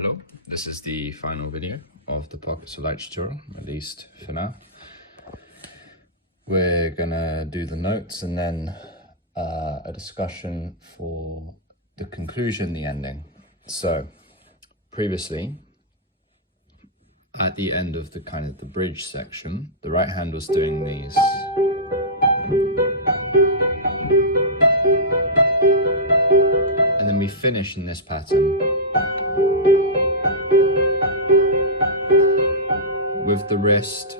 Hello, this is the final video of the Pockets of Light tutorial, at least for now. We're gonna do the notes and then a discussion for the conclusion, the ending. So previously, at the end of the the bridge section, the right hand was doing these. And then we finish in this pattern with the wrist,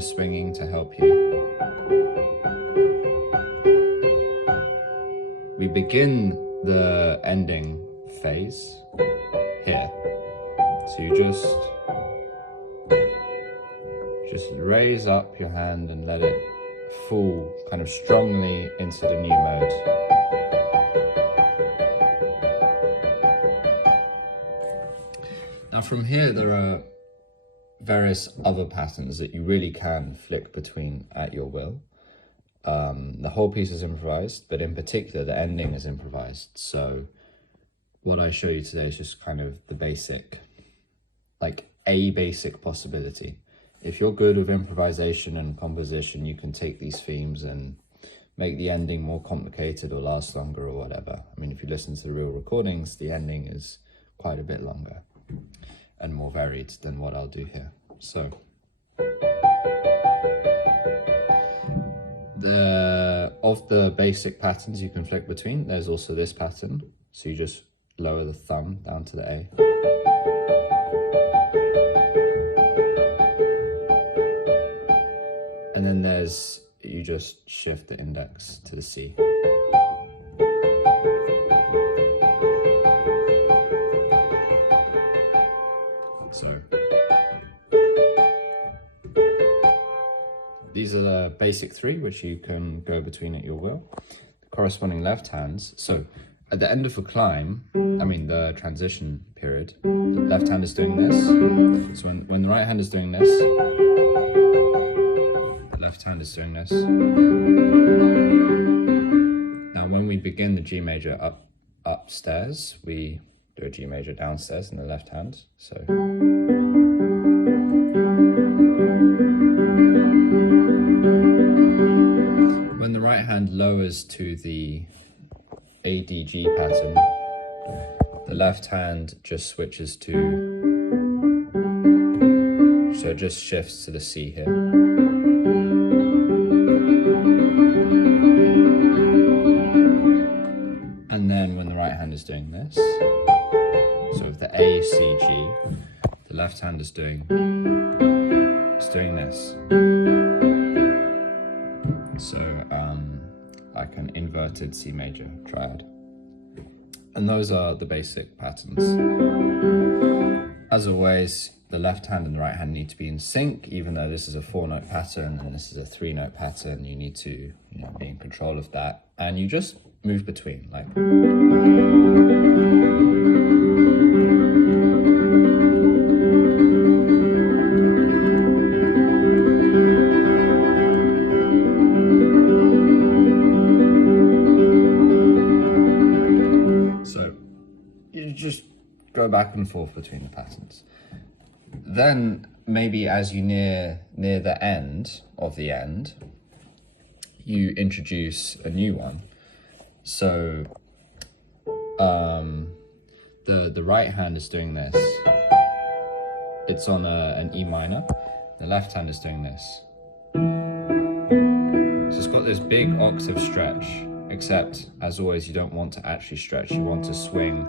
swinging to help you. We begin the ending phase here. So you just raise up your hand and let it fall kind of strongly into the new mode. Now from here there are various other patterns that you really can flick between at your will. The whole piece is improvised, but in particular the ending is improvised. So what I show you today is just kind of the basic, a basic possibility. If you're good with improvisation and composition, you can take these themes and make the ending more complicated or last longer or whatever. I mean, if you listen to the real recordings, the ending is quite a bit longer and more varied than what I'll do here. So of the basic patterns you can flick between, there's also this pattern. So you just lower the thumb down to the A. And then you just shift the index to the C. So these are the basic three, which you can go between at your will. The corresponding left hands. So at the end of a climb, the transition period, the left hand is doing this. So when the right hand is doing this, the left hand is doing this. Now when we begin the G major upstairs, we do a G major downstairs in the left hand. So when the right hand lowers to the ADG pattern, the left hand just switches to, so it just shifts to the C here. And then when the right hand is doing this, so with the A, C, G, the left hand is doing this. So like an inverted C major triad. And those are the basic patterns. As always, the left hand and the right hand need to be in sync. Even though this is a 4-note pattern and this is a 3-note pattern, you need to be in control of that. And you just move between, just go back and forth between the patterns. Then maybe as you near the end of the end, you introduce a new one. So the right hand is doing this. It's on an E minor. The left hand is doing this. So it's got this big octave stretch, except as always you don't want to actually stretch, you want to swing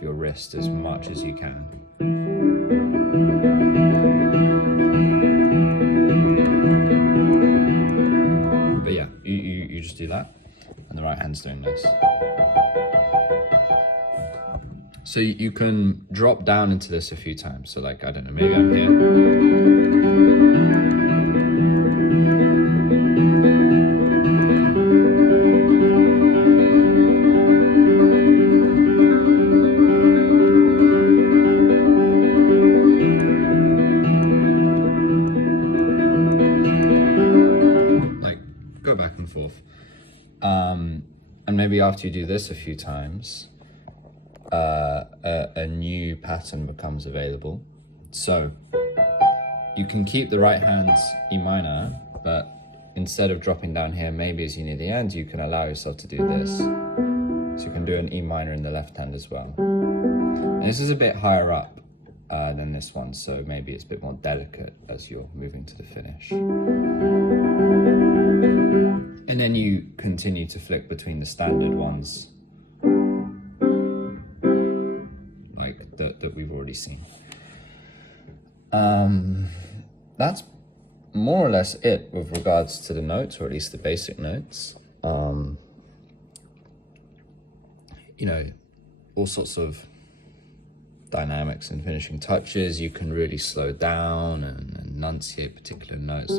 your wrist as much as you can. But yeah, you just do that, and the right hand's doing this. So you can drop down into this a few times. So I don't know, maybe I'm here. Back and forth. And maybe after you do this a few times, a new pattern becomes available. So you can keep the right hand's E minor, but instead of dropping down here, maybe as you near the end, you can allow yourself to do this. So you can do an E minor in the left hand as well. And this is a bit higher up than this one, so maybe it's a bit more delicate as you're moving to the finish. And then you continue to flick between the standard ones, like that we've already seen. That's more or less it with regards to the notes, or at least the basic notes. You know, all sorts of dynamics and finishing touches. You can really slow down and enunciate particular notes,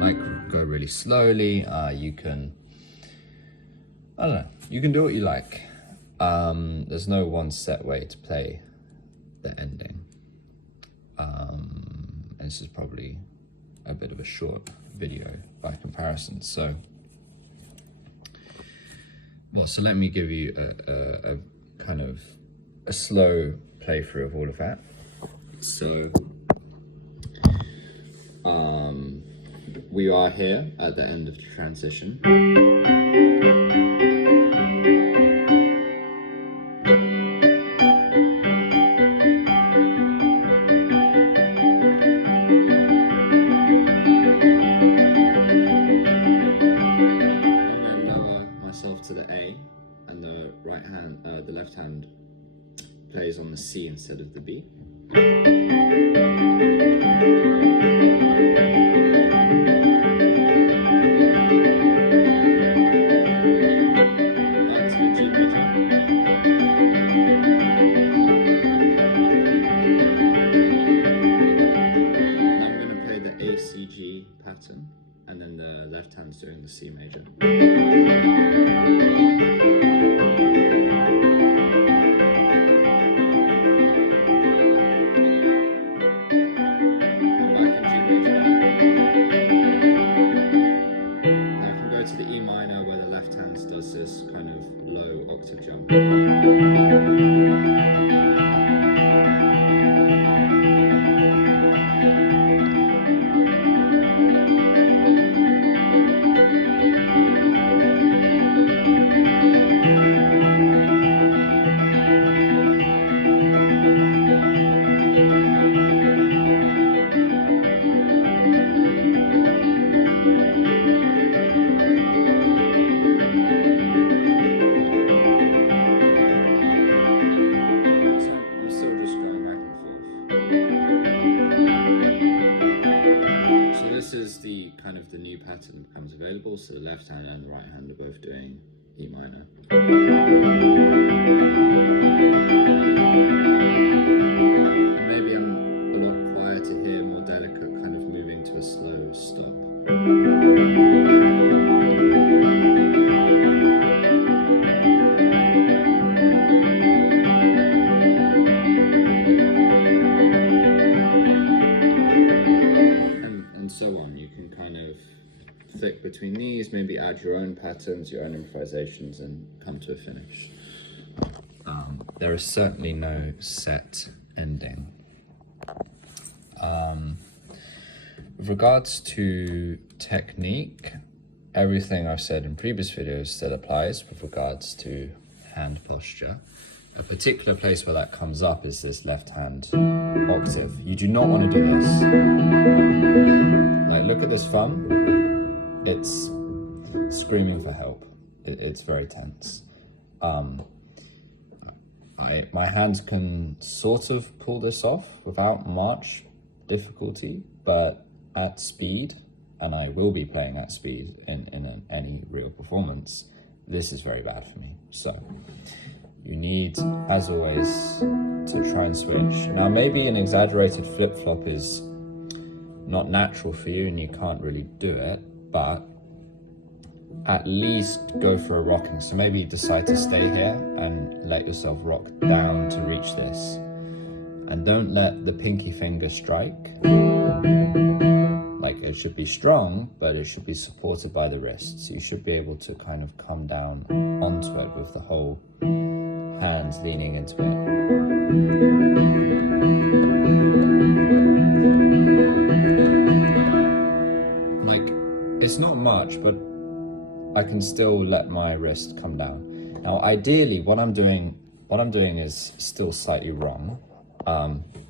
like go really slowly. You can, I don't know, you can do what you like. There's no one set way to play the ending. And this is probably a bit of a short video by comparison. So let me give you a kind of a slow playthrough of all of that. So we are here at the end of the transition. To the A, and the right hand, the left hand plays on the C instead of the B. To the G major. Now I'm going to play the A, C, G pattern, and then the left hand's doing the C major. To the E minor, where the left hand does this kind of low octave jump. This is the kind of the new pattern that becomes available. So the left hand and the right hand are both doing E minor. And maybe I'm a lot quieter here, more delicate, kind of moving to a slow stop. So on, you can kind of flick between these, maybe add your own patterns, your own improvisations, and come to a finish. There is certainly no set ending. With regards to technique, everything I've said in previous videos still applies with regards to hand posture. A particular place where that comes up is this left hand octave. You do not want to do this. Like, look at this thumb. It's screaming for help. It's very tense. My hands can sort of pull this off without much difficulty, but at speed, and I will be playing at speed in any real performance, this is very bad for me. So you need, as always, to try and switch. Now, maybe an exaggerated flip-flop is not natural for you and you can't really do it, but at least go for a rocking. So maybe decide to stay here and let yourself rock down to reach this. And don't let the pinky finger strike. Like, it should be strong, but it should be supported by the wrist. So you should be able to kind of come down onto it with the whole hands leaning into it. Like, it's not much, but I can still let my wrist come down. Now, ideally, what I'm doing is still slightly wrong.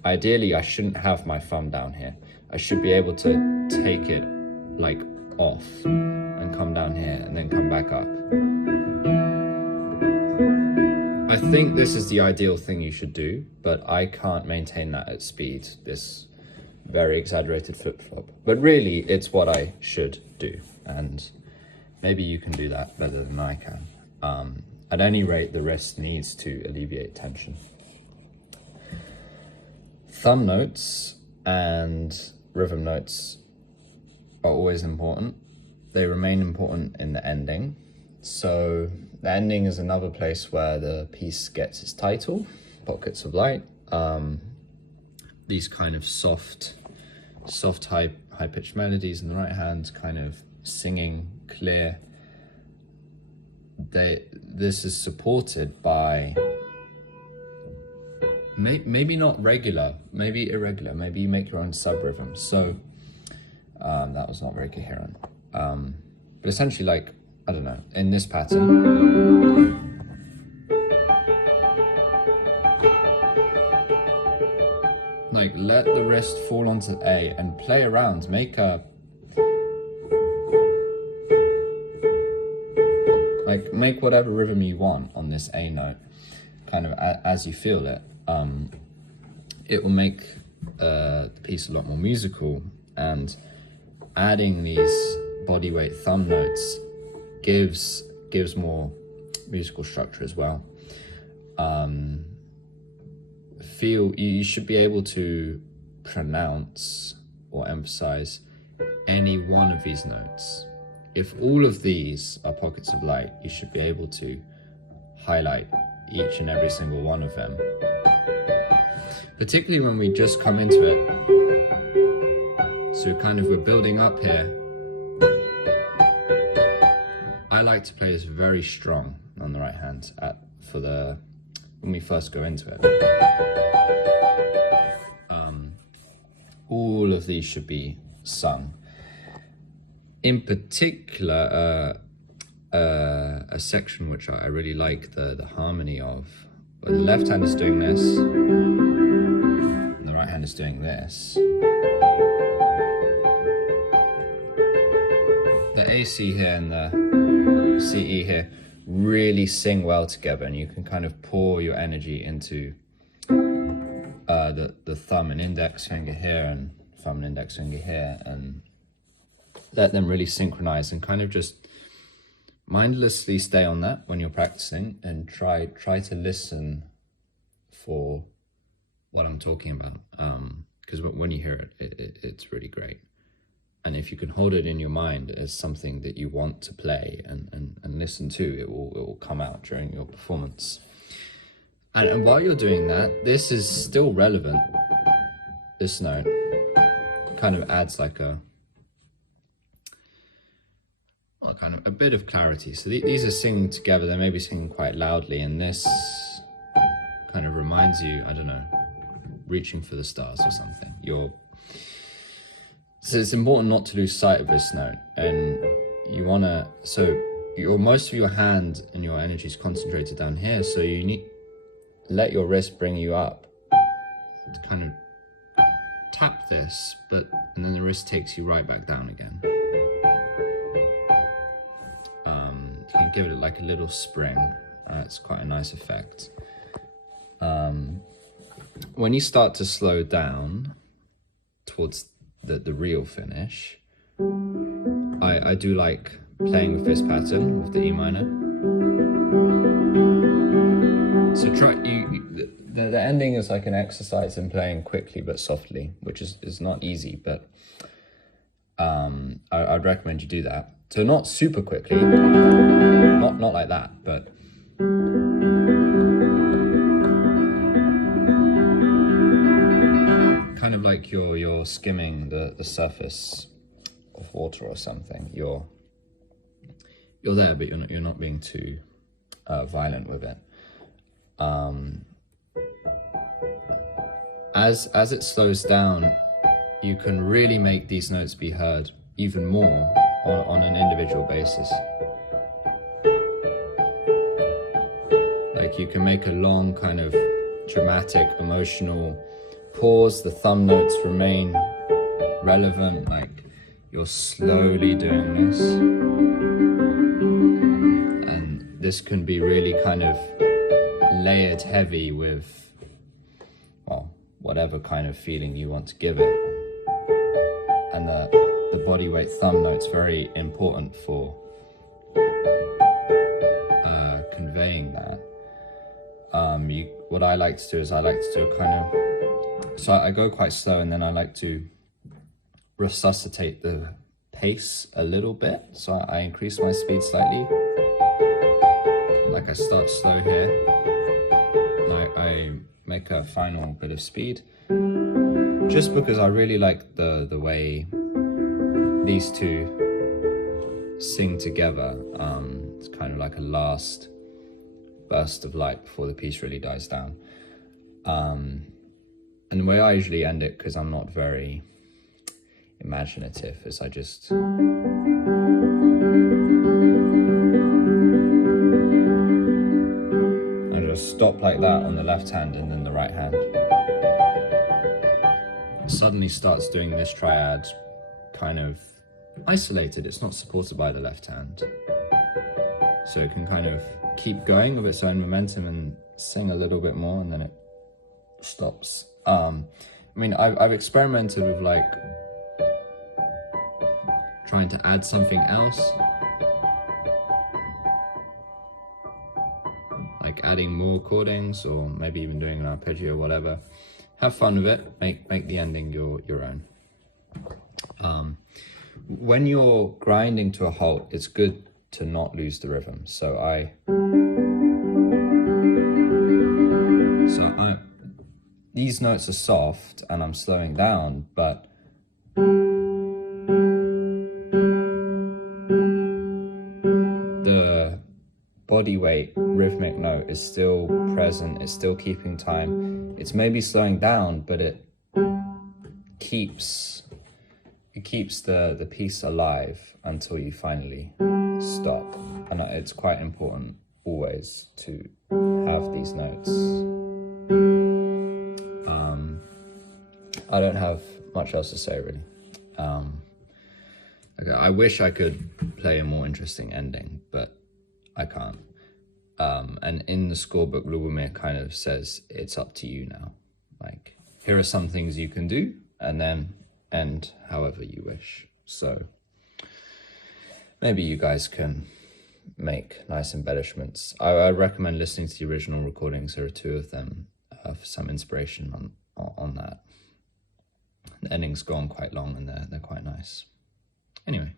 Ideally, I shouldn't have my thumb down here. I should be able to take it like off and come down here and then come back up. I think this is the ideal thing you should do, but I can't maintain that at speed, this very exaggerated foot flop. But really, it's what I should do, and maybe you can do that better than I can. At any rate, the wrist needs to alleviate tension. Thumb notes and rhythm notes are always important. They remain important in the ending. So the ending is another place where the piece gets its title, Pockets of Light. These kind of soft high-pitched melodies in the right hand, kind of singing clear. This is supported by maybe not regular, maybe irregular, maybe you make your own sub-rhythm. So that was not very coherent. But essentially, like, I don't know, in this pattern, like, let the wrist fall onto A and play around, make whatever rhythm you want on this A note, kind of as you feel it. It will make the piece a lot more musical, and adding these bodyweight thumb notes gives more musical structure as well. You should be able to pronounce or emphasize any one of these notes. If all of these are pockets of light, you should be able to highlight each and every single one of them. Particularly when we just come into it. So we're building up here. I like to play this very strong on the right hand when we first go into it. All of these should be sung. In particular, a section which I really like the harmony of, where the left hand is doing this, and the right hand is doing this. The AC here and the CE here really sing well together, and you can kind of pour your energy into the thumb and index finger here, and thumb and index finger here, and let them really synchronize, and kind of just mindlessly stay on that when you're practicing, and try to listen for what I'm talking about, because when you hear it, it's really great. And if you can hold it in your mind as something that you want to play and listen to, it will come out during your performance. And while you're doing that, this is still relevant. This note kind of adds like a bit of clarity. So these are singing together, they may be singing quite loudly, and this kind of reminds you, I don't know, reaching for the stars or something. So it's important not to lose sight of this note, and most of your hand and your energy is concentrated down here, so you need let your wrist bring you up to kind of tap this, and then the wrist takes you right back down again. You can give it like a little spring. It's quite a nice effect. When you start to slow down towards the real finish, I do like playing with this pattern with the E minor. So the ending is like an exercise in playing quickly but softly, which is not easy, but I'd recommend you do that. So not super quickly, not like that, but kind of like you're skimming the surface of water or something. You're there, but you're not being too violent with it. As it slows down, you can really make these notes be heard even more on an individual basis. Like, you can make a long kind of dramatic, emotional pause. The thumb notes remain relevant, like you're slowly doing this. And this can be really kind of layered heavy with, well, whatever kind of feeling you want to give it. And the body weight thumb note's very important for conveying that. What I like to do is I like to do a kind of, so I go quite slow, and then I like to resuscitate the pace a little bit. So I increase my speed slightly. Like, I start slow here, and I make a final bit of speed, just because I really like the way these two sing together. It's kind of like a last burst of light before the piece really dies down. And the way I usually end it, because I'm not very imaginative, is I just stop like that on the left hand, and then the right hand suddenly starts doing this triad kind of isolated. It's not supported by the left hand, so it can kind of keep going with its own momentum and sing a little bit more, and then it stops. I mean, I've experimented with like trying to add something else, like adding more chordings, or maybe even doing an arpeggio or whatever. Have fun with it. Make the ending your own. When you're grinding to a halt, it's good to not lose the rhythm. So these notes are soft and I'm slowing down, but the body weight rhythmic note is still present, it's still keeping time. It's maybe slowing down, but it keeps the piece alive until you finally stop. And it's quite important always to have these notes. I don't have much else to say, really. Okay, I wish I could play a more interesting ending, but I can't. And in the scorebook, Lubomyr kind of says, it's up to you now. Like, here are some things you can do, and then end however you wish. So maybe you guys can make nice embellishments. I recommend listening to the original recordings. There are 2 of them for some inspiration on that. The endings go on quite long, and they're quite nice. Anyway,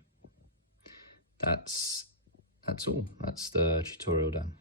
that's all. That's the tutorial done.